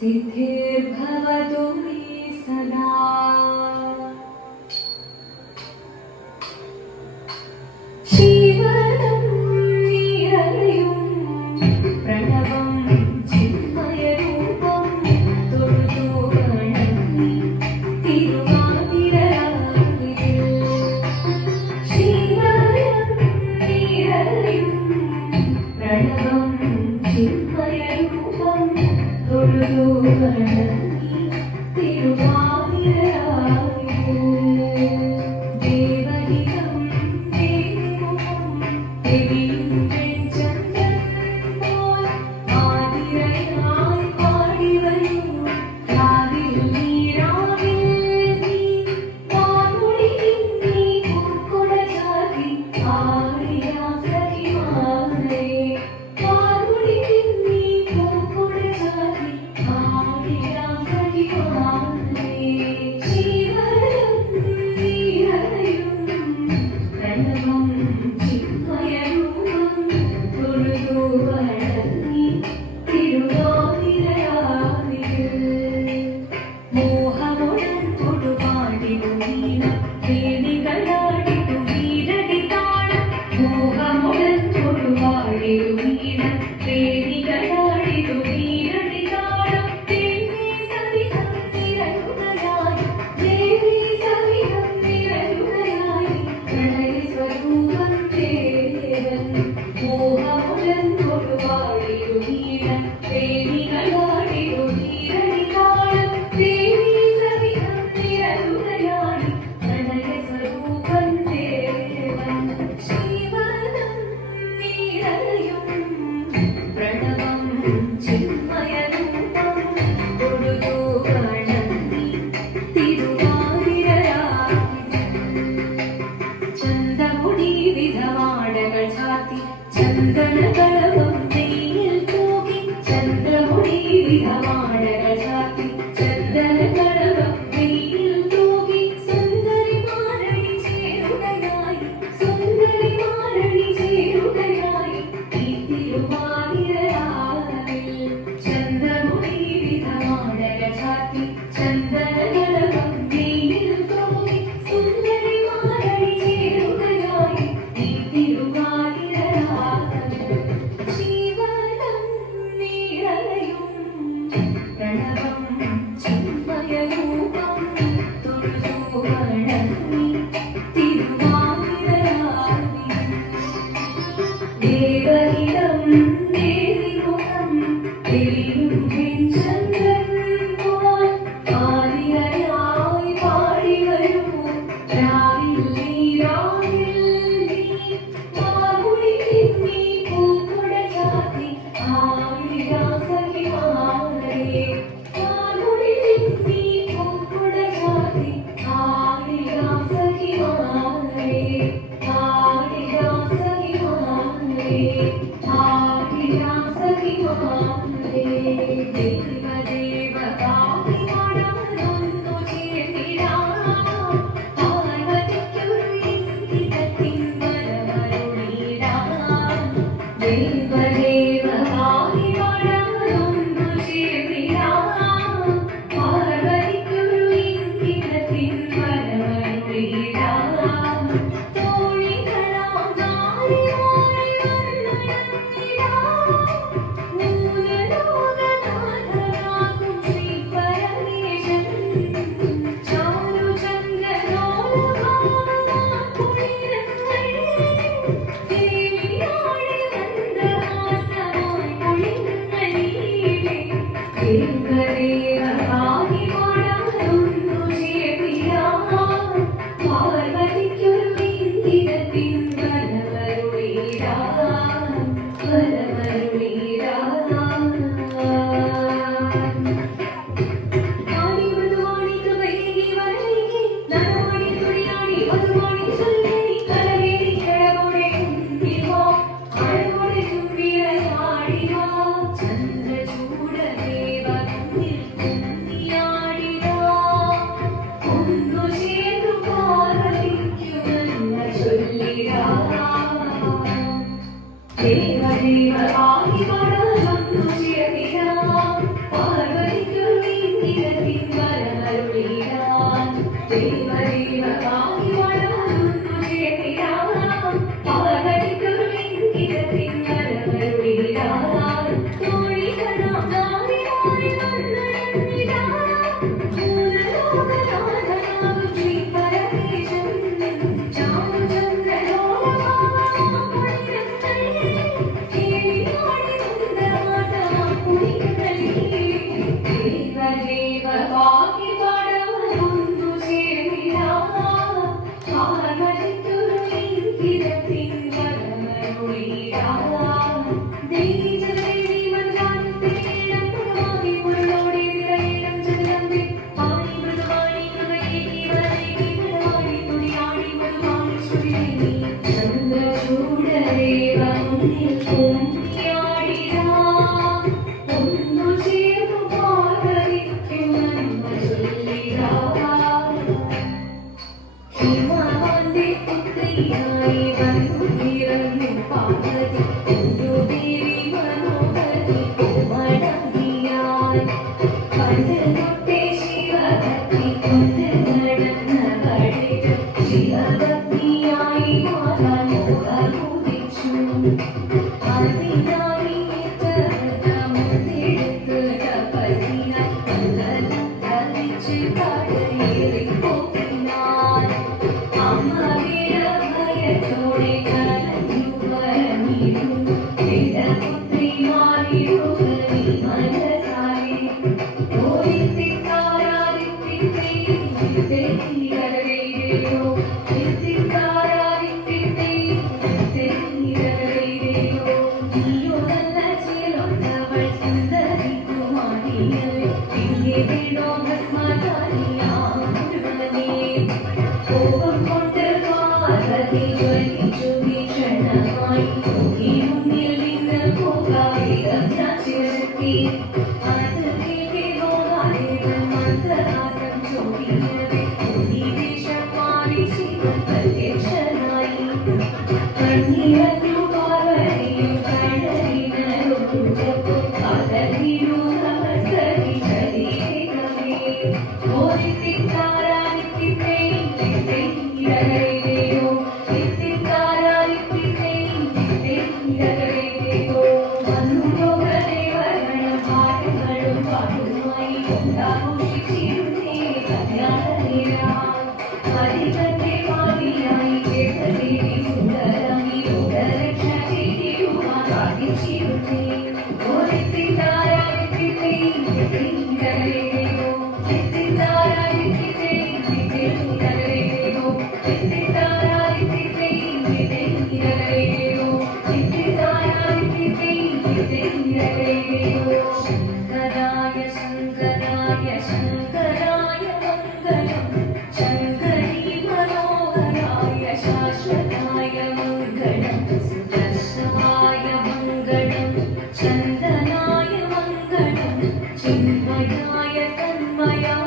सिद्धिर्भवतु मे सदा। വീണ വേദികളാടിടു ദേവഹിതം pop, elegant. മാറി Shivan I'll give you. A day, Sanmaya